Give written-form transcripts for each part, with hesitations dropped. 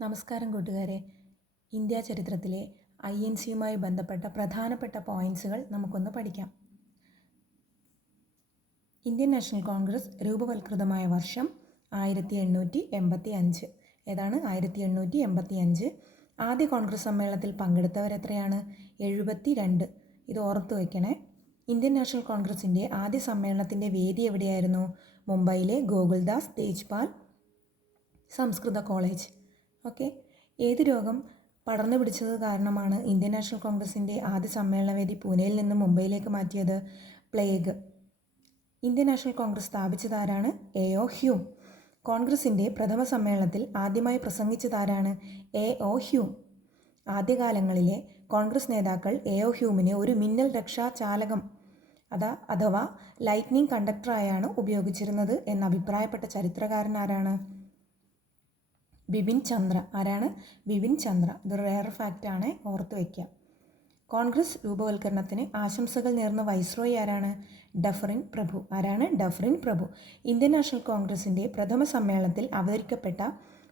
നമസ്കാരം കൂട്ടുകാരെ. ഇന്ത്യ ചരിത്രത്തിലെ INC-യുമായി ബന്ധപ്പെട്ട പ്രധാനപ്പെട്ട പോയിൻറ്സുകൾ നമുക്കൊന്ന് പഠിക്കാം. ഇന്ത്യൻ നാഷണൽ കോൺഗ്രസ് രൂപവത്കൃതമായ വർഷം 1885. ഏതാണ് 1885? ആദ്യ കോൺഗ്രസ് സമ്മേളനത്തിൽ പങ്കെടുത്തവരെത്രയാണ്? 72. ഇത് ഓർത്തു വയ്ക്കണേ. ഇന്ത്യൻ നാഷണൽ കോൺഗ്രസിൻ്റെ ആദ്യ സമ്മേളനത്തിൻ്റെ വേദി എവിടെയായിരുന്നു? മുംബൈയിലെ ഗോകുൽദാസ് തേജ്പാൽ സംസ്കൃത കോളേജ്. ഓക്കെ. ഏത് രോഗം പടർന്നു പിടിച്ചത് കാരണമാണ് ഇന്ത്യൻ നാഷണൽ കോൺഗ്രസിൻ്റെ ആദ്യ സമ്മേളനവേദി പൂനെയിൽ നിന്ന് മുംബൈയിലേക്ക് മാറ്റിയത്? പ്ലേഗ്. ഇന്ത്യൻ നാഷണൽ കോൺഗ്രസ് സ്ഥാപിച്ചതാരാണ്? A.O. ഹ്യൂം. കോൺഗ്രസിൻ്റെ പ്രഥമ സമ്മേളനത്തിൽ ആദ്യമായി പ്രസംഗിച്ചതാരാണ്? A.O. ഹ്യൂം. ആദ്യകാലങ്ങളിലെ കോൺഗ്രസ് നേതാക്കൾ A.O. ഹ്യൂമിനെ ഒരു മിന്നൽ രക്ഷാ ചാലകം അഥവാ ലൈറ്റ്നിങ് കണ്ടക്ടറായാണ് ഉപയോഗിച്ചിരുന്നത് എന്ന് അഭിപ്രായപ്പെട്ട ചരിത്രകാരൻ ആരാണ്? ബിപിൻ ചന്ദ്ര. ആരാണ്? ബിപിൻ ചന്ദ്ര. ഇതൊരു റെയർ ഫാക്റ്റാണ്, ഓർത്ത് വയ്ക്കുക. കോൺഗ്രസ് രൂപവൽക്കരണത്തിന് ആശംസകൾ നേർന്ന വൈസ്രോയി ആരാണ്? ഡഫറിൻ പ്രഭു. ആരാണ്? ഡഫറിൻ പ്രഭു. ഇന്ത്യൻ നാഷണൽ കോൺഗ്രസിൻ്റെ പ്രഥമ സമ്മേളനത്തിൽ അവതരിക്കപ്പെട്ട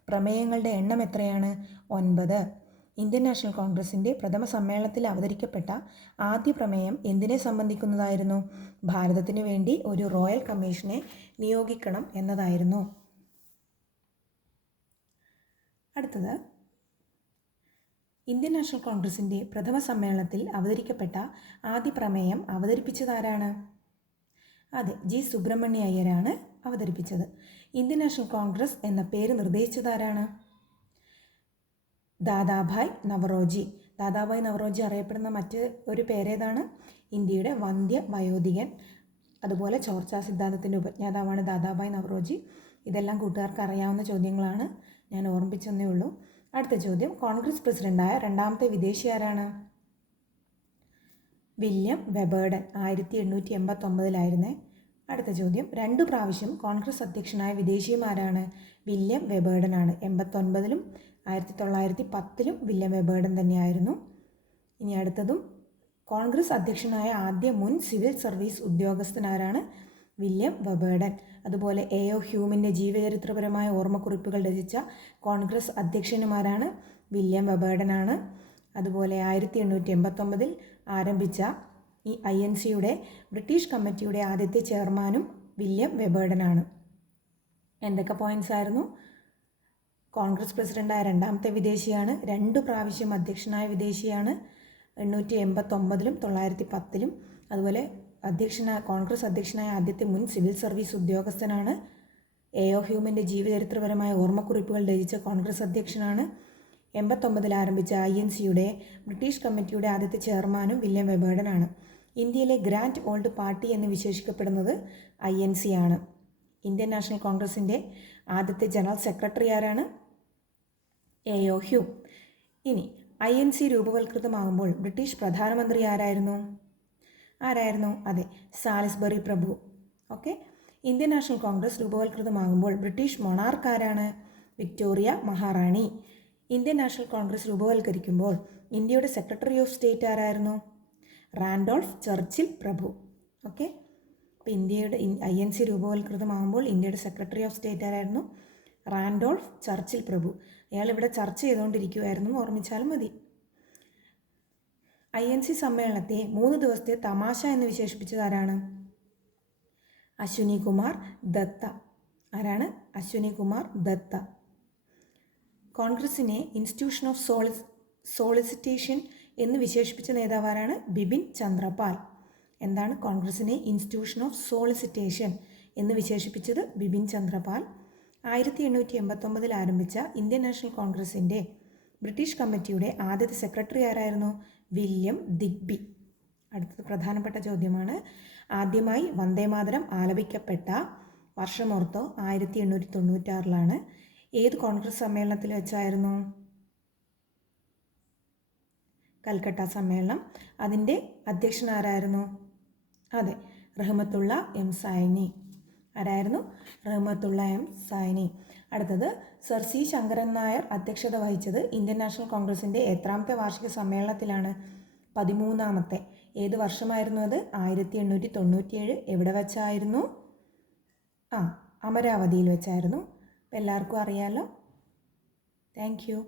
പ്രമേയങ്ങളുടെ എണ്ണം എത്രയാണ്? 9. ഇന്ത്യൻ നാഷണൽ കോൺഗ്രസിൻ്റെ പ്രഥമ സമ്മേളനത്തിൽ അവതരിക്കപ്പെട്ട ആദ്യ പ്രമേയം എന്തിനെ സംബന്ധിക്കുന്നതായിരുന്നു? ഭാരതത്തിനു വേണ്ടി ഒരു റോയൽ കമ്മീഷനെ നിയോഗിക്കണം എന്നതായിരുന്നു. അടുത്തത്, ഇന്ത്യൻ നാഷണൽ കോൺഗ്രസിൻ്റെ പ്രഥമ സമ്മേളനത്തിൽ അവതരിക്കപ്പെട്ട ആദ്യ പ്രമേയം അവതരിപ്പിച്ചതാരാണ്? അതെ, ജി സുബ്രഹ്മണ്യ അയ്യരാണ് അവതരിപ്പിച്ചത്. ഇന്ത്യൻ നാഷണൽ കോൺഗ്രസ് എന്ന പേര് നിർദ്ദേശിച്ചതാരാണ്? ദാദാഭായ് നവറോജി. ദാദാഭായ് നവറോജി അറിയപ്പെടുന്ന മറ്റ് ഒരു പേരേതാണ്? ഇന്ത്യയുടെ വന്ധ്യ വയോധികൻ. അതുപോലെ ചോർച്ചാ സിദ്ധാന്തത്തിൻ്റെ ഉപജ്ഞാതാവാണ് ദാദാഭായ് നവറോജി. ഇതെല്ലാം കൂട്ടുകാർക്ക് അറിയാവുന്ന ചോദ്യങ്ങളാണ്, ഞാൻ ഓർമ്മിച്ചെന്നേ ഉള്ളൂ. അടുത്ത ചോദ്യം, കോൺഗ്രസ് പ്രസിഡന്റായ രണ്ടാമത്തെ വിദേശി ആരാണ്? വില്യം വെബേർഡൻ. 1889 അടുത്ത ചോദ്യം, 2 പ്രാവശ്യം കോൺഗ്രസ് അധ്യക്ഷനായ വിദേശിയും ആരാണ്? വില്യം വെബേർഡനാണ്. 89 1910 വില്യം വെബേർഡൻ തന്നെയായിരുന്നു. ഇനി അടുത്തതും, കോൺഗ്രസ് അധ്യക്ഷനായ ആദ്യ മുൻ സിവിൽ സർവീസ് ഉദ്യോഗസ്ഥനാരാണ്? വില്യം വെബേർഡൻ. അതുപോലെ A.O. ഹ്യൂമിൻ്റെ ജീവചരിത്രപരമായ ഓർമ്മക്കുറിപ്പുകൾ രചിച്ച കോൺഗ്രസ് അധ്യക്ഷനുമാരാണ്? വില്യം വെബേർഡനാണ്. അതുപോലെ 1889 ആരംഭിച്ച ഈ INC-യുടെ ബ്രിട്ടീഷ് കമ്മിറ്റിയുടെ ആദ്യത്തെ ചെയർമാനും വില്യം വെബേർഡനാണ്. എന്തൊക്കെ പോയിൻറ്റ്സ് ആയിരുന്നു? കോൺഗ്രസ് പ്രസിഡന്റായ രണ്ടാമത്തെ വിദേശിയാണ്, 2 പ്രാവശ്യം അധ്യക്ഷനായ വിദേശിയാണ്, 1889 1910. അതുപോലെ കോൺഗ്രസ് അധ്യക്ഷനായ ആദ്യത്തെ മുൻ സിവിൽ സർവീസ് ഉദ്യോഗസ്ഥനാണ്. A.O. ഹ്യൂമിൻ്റെ ജീവചരിത്രപരമായ ഓർമ്മക്കുറിപ്പുകൾ രചിച്ച കോൺഗ്രസ് അധ്യക്ഷനാണ്. 89 ആരംഭിച്ച INC-യുടെ ബ്രിട്ടീഷ് കമ്മിറ്റിയുടെ ആദ്യത്തെ ചെയർമാനും വില്യം വെബേർഡനാണ്. ഇന്ത്യയിലെ ഗ്രാൻഡ് ഓൾഡ് പാർട്ടി എന്ന് വിശേഷിക്കപ്പെടുന്നത് INC ആണ്. ഇന്ത്യൻ നാഷണൽ കോൺഗ്രസിൻ്റെ ആദ്യത്തെ ജനറൽ സെക്രട്ടറി ആരാണ്? A.O. ഹ്യൂം. ഇനി INC രൂപവത്കൃതമാകുമ്പോൾ ബ്രിട്ടീഷ് പ്രധാനമന്ത്രി ആരായിരുന്നു? അതെ, സാലിസ്ബറി പ്രഭു. ഓക്കെ. ഇന്ത്യൻ നാഷണൽ കോൺഗ്രസ് രൂപവത്കൃതമാകുമ്പോൾ ബ്രിട്ടീഷ് മൊണാർക്ക് ആരാണ്? വിക്ടോറിയ മഹാറാണി. ഇന്ത്യൻ നാഷണൽ കോൺഗ്രസ് രൂപവത്കരിക്കുമ്പോൾ ഇന്ത്യയുടെ സെക്രട്ടറി ഓഫ് സ്റ്റേറ്റ് ആരായിരുന്നു? റാൻഡോൾഫ് ചർച്ചിൽ പ്രഭു. ഓക്കെ. അപ്പോൾ ഇന്ത്യയുടെ INC രൂപവത്കൃതമാകുമ്പോൾ ഇന്ത്യയുടെ സെക്രട്ടറി ഓഫ് സ്റ്റേറ്റ് ആരായിരുന്നു? റാൻഡോൾഫ് ചർച്ചിൽ പ്രഭു. അയാൾ ഇവിടെ ചർച്ച ചെയ്തുകൊണ്ടിരിക്കുമായിരുന്നു, ഓർമ്മിച്ചാലും മതി. INC സമ്മേളനത്തെ 3 ദിവസത്തെ തമാശ എന്ന് വിശേഷിപ്പിച്ചത് ആരാണ്? അശ്വിനി കുമാർ ദത്ത. ആരാണ്? അശ്വിനി കുമാർ ദത്ത. കോൺഗ്രസിനെ ഇൻസ്റ്റിറ്റ്യൂഷൻ ഓഫ് സോളിസിറ്റേഷൻ എന്ന് വിശേഷിപ്പിച്ച നേതാവ് ആരാണ്? ബിപിൻ ചന്ദ്രപാൽ. എന്താണ് കോൺഗ്രസിനെ ഇൻസ്റ്റിറ്റ്യൂഷൻ ഓഫ് സോളിസിറ്റേഷൻ എന്ന് വിശേഷിപ്പിച്ചത്? ബിപിൻ ചന്ദ്രപാൽ. 1889 ആരംഭിച്ച ഇന്ത്യൻ നാഷണൽ കോൺഗ്രസിൻ്റെ ബ്രിട്ടീഷ് കമ്മിറ്റിയുടെ ആദ്യത്തെ സെക്രട്ടറി ആരായിരുന്നു? വില്യം ദിഗ്ബി. അടുത്തത് പ്രധാനപ്പെട്ട ചോദ്യമാണ്, ആദ്യമായി വന്ദേമാതരം ആലപിക്കപ്പെട്ട വർഷമോർത്തോ? 1896. ഏത് കോൺഗ്രസ് സമ്മേളനത്തിൽ വെച്ചായിരുന്നു? കൽക്കട്ട സമ്മേളനം. അതിൻ്റെ അധ്യക്ഷൻ ആരായിരുന്നു? അതെ, റഹ്മത്തുള്ള എം സായ്നി. ആരായിരുന്നു? റഹ്മത്തുള്ള എം സായ്നി. അടുത്തത്, സർ സി ശങ്കരൻ നായർ അധ്യക്ഷത വഹിച്ചത് ഇന്ത്യൻ നാഷണൽ കോൺഗ്രസിൻ്റെ എത്രാമത്തെ വാർഷിക സമ്മേളനത്തിലാണ്? 13ാമത്തെ. ഏത് വർഷമായിരുന്നു അത്? 1897. എവിടെ വെച്ചായിരുന്നു? അമരാവതിയിൽ വെച്ചായിരുന്നു. എല്ലാവർക്കും അറിയാമല്ലോ. Thank you.